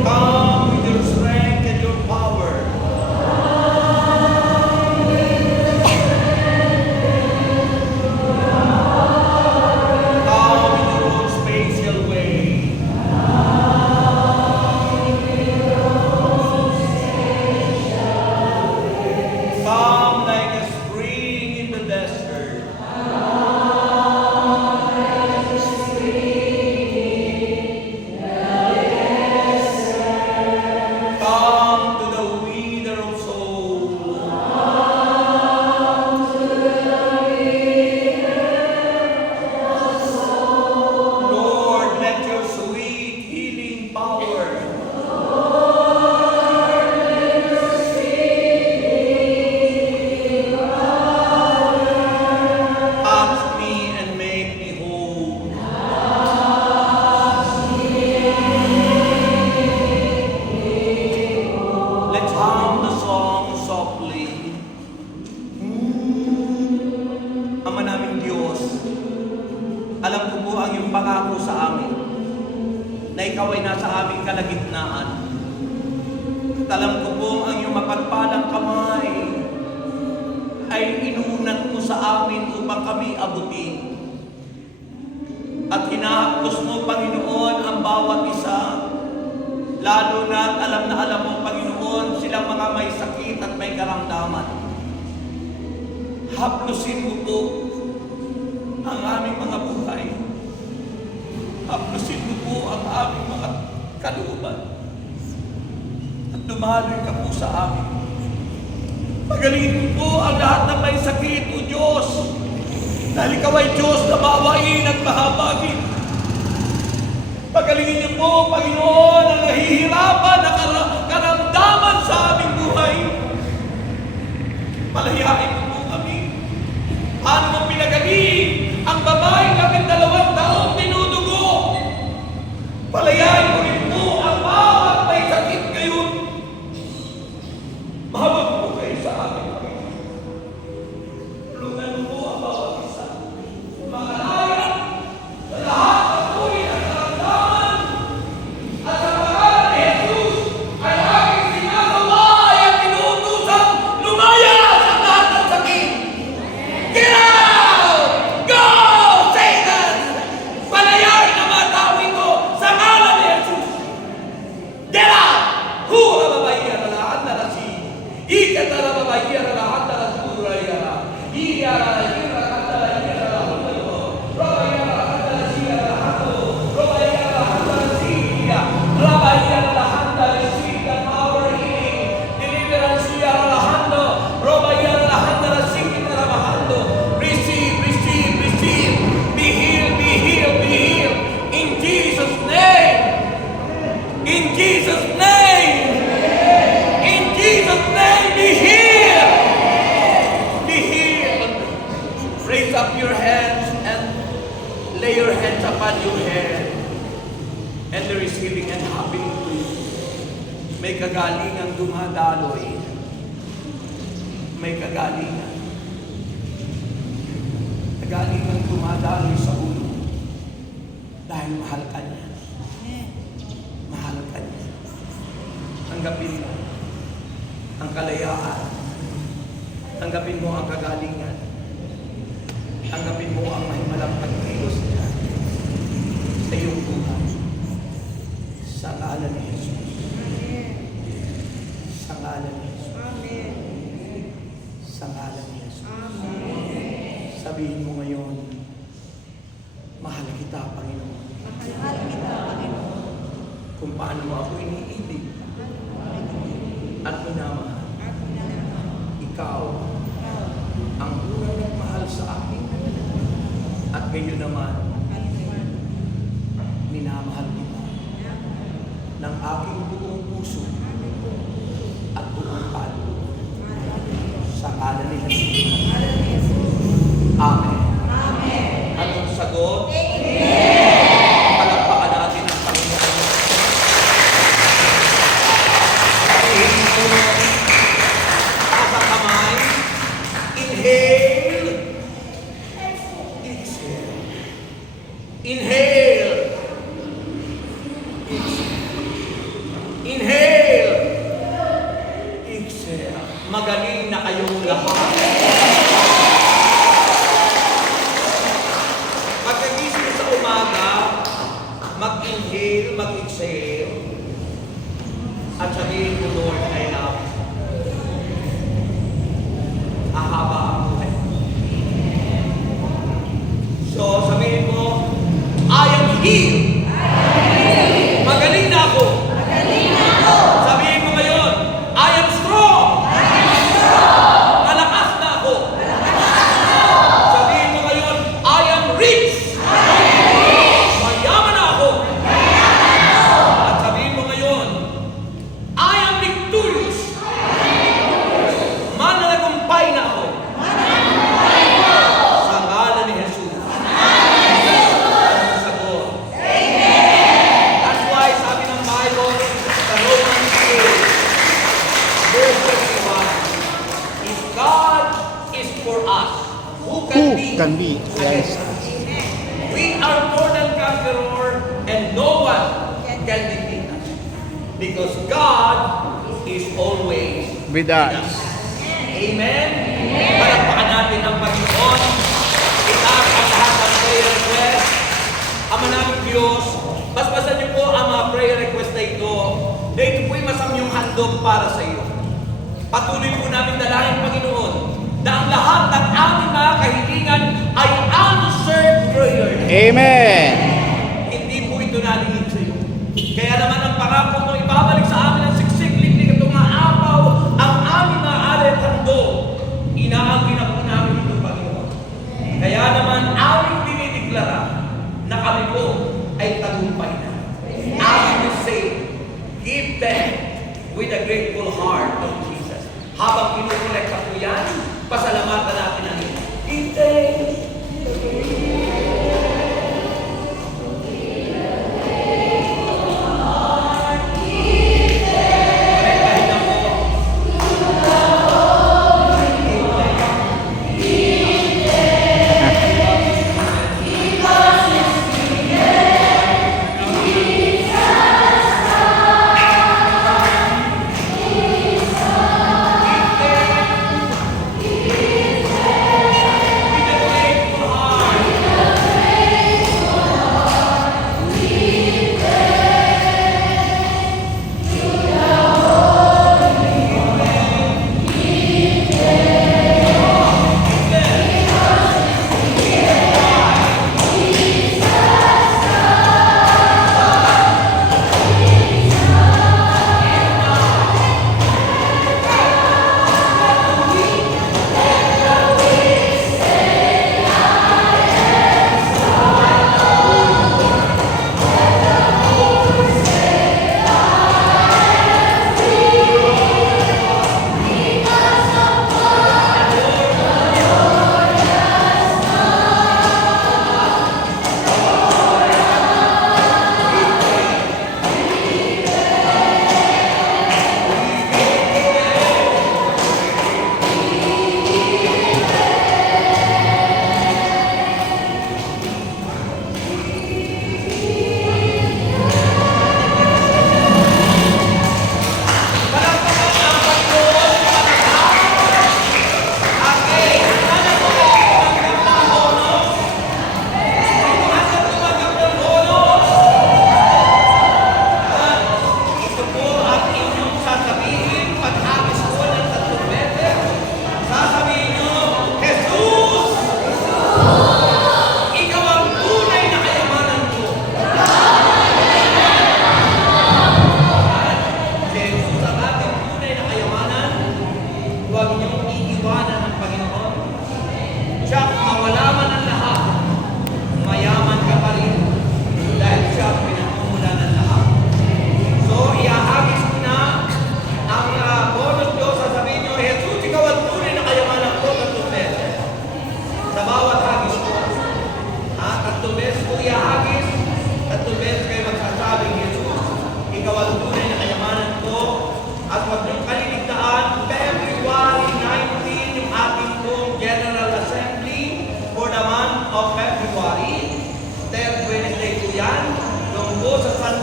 Come with your strength and your power. Come sa aming kalagitnaan. At alam ko po ang iyong mapagpalang kamay ay inunat mo sa amin upang kami abutin. At hinahaplos mo, Panginoon, ang bawat isa. Lalo na alam mo, Panginoon, silang mga may sakit at may karamdaman. Haplosin mo po ang aming mga buhay. Haplosin mo po ang aming mga kalooban. At dumaloy ka po sa amin. Pagalingin mo po ang lahat ng may sakit, O Diyos. Dahil ikaw ay Diyos na maawain at mahabagin. Pagalingin niyo po, Panginoon, ang nahihirapan na karamdaman sa aming buhay. Palayain mo po kami. Paano mo pinagaling ang babaeng 12 taong dinudugo? Palayain mo rin po ang bawat may sakit ngayon. Mahawag po kayo sa amin, Panginoon. Tulungan mo po ang bawat isa. Makalaya sa lahat ng uri ng karamdaman. At sa pangalan ni Jesus ay aking sinagawa ay ang inuutosang lumaya sa lahat ng sakit. Get out! Go, Satan! Palayain ang mga tao ito sa ngalan ni Jesus. Get out! Hura babahiya na lahat na nasi. Ikat na babahiya na lahat na nasuraya. Iya na hira kata na hira na hulo. Robaya na kata na siya na hato. Robaya na kata na siya. Robaya na lahat na siya power healing. Deliverance siya na lahando. Robaya na lahat na sikit na lahando. Receive, receive, receive. Be healed, be healed, be healed. In Jesus' name. In Jesus' name. In Jesus' name, be healed. Be healed. Raise up your hands and lay your hands upon your head. And there is healing and happening to you. May kagalingang dumadaloy. May kagalingan. Kagalingang dumadaloy sa ulo. Dahil mahal ka niya. Mahal ka niya. Tanggapin mo ang kalayaan. Tanggapin mo ang kagalingan. Tanggapin mo ang mahimalang pagkilos niya sa iyong buhay. Sa ngalan ni Jesus. Sa ngalan ni Jesus. Sa ngalan ni Jesus. Sabihin mo ngayon, mahal kita, Panginoon. Kung paano mo ako iniibig at minamahal. Ikaw ang unang nagmahal sa akin. At ngayon naman, minamahal kita ng aking buong puso at buong kaluluwa. Sa ngalan ni Jesus. Amen. Anong sagot? Palakpakan natin ang Panginoon. Sabihin mo, sa kamay, inhale, exhale. Inhale, exhale. Inhale, exhale. Magaling na kayong lahat. Pagkagising sa umaga, mag-inhale, mag-exhale. At sabihin mo, Lord, I love you. Ahaba ang buhay. So, sabihin mo, I am healed. Magaling na ako. Sabihin mo ngayon, I am strong. Malakas na ako. Sabihin mo ngayon, I am rich. Mayaman na ako. At sabihin mo ngayon, I am victorious. Mananagumpay na ako. Sa ngalan ni Jesus. Ang sagot. That's why sabi ng Bible sa Romans 8, verse 21, if God is for us, who can be against us? We are more than conqueror and no one can defeat God is always With us. Amen? Palakpakan natin ang Panginoon. Itaas ang lahat ng prayer request. Ama namin Diyos, basbasan niyo po ang mga prayer request na ito. Na ito po'y masamyong handog para sa iyo. Patuloy po namin dalangin, Panginoon, na ang lahat ng aming mga kahilingan ay answered prayer. Amen. Hindi po ito nalilid sa iyo. Kaya naman ang pangako mo ibabalik sa amin ang siksik, liklik at umaapaw ang aming mga alit hando. Inaangkin na po namin ito, Panginoon. Kaya naman aming dinideklara na kami po ay tagumpay na. Amin to say, give them with a grateful heart, Lord Jesus. Habang kinukolekta po yan, pasalamatan natin ang ito. Give thanks.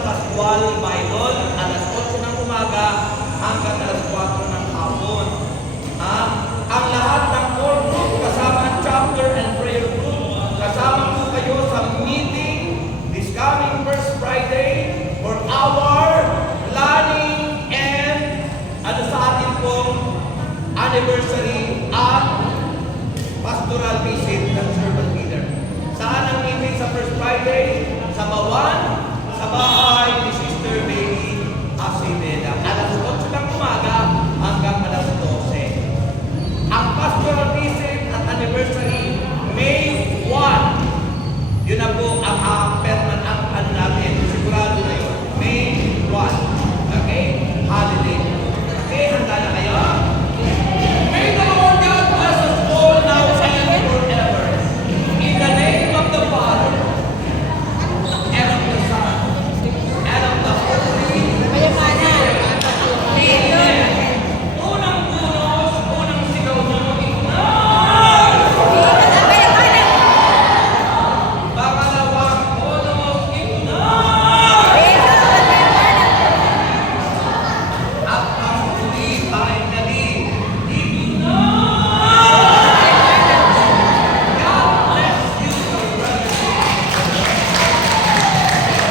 Pascual Bible, alas 8 ng umaga hanggang alas 4 ng hapon. Ang lahat ng core group, kasama ang chapter and prayer group, kasama po kayo sa meeting this coming first Friday for our planning and sa ating pong anniversary at pastoral visit ng servant leader. Saan ang meeting sa first Friday? Sa Bawan,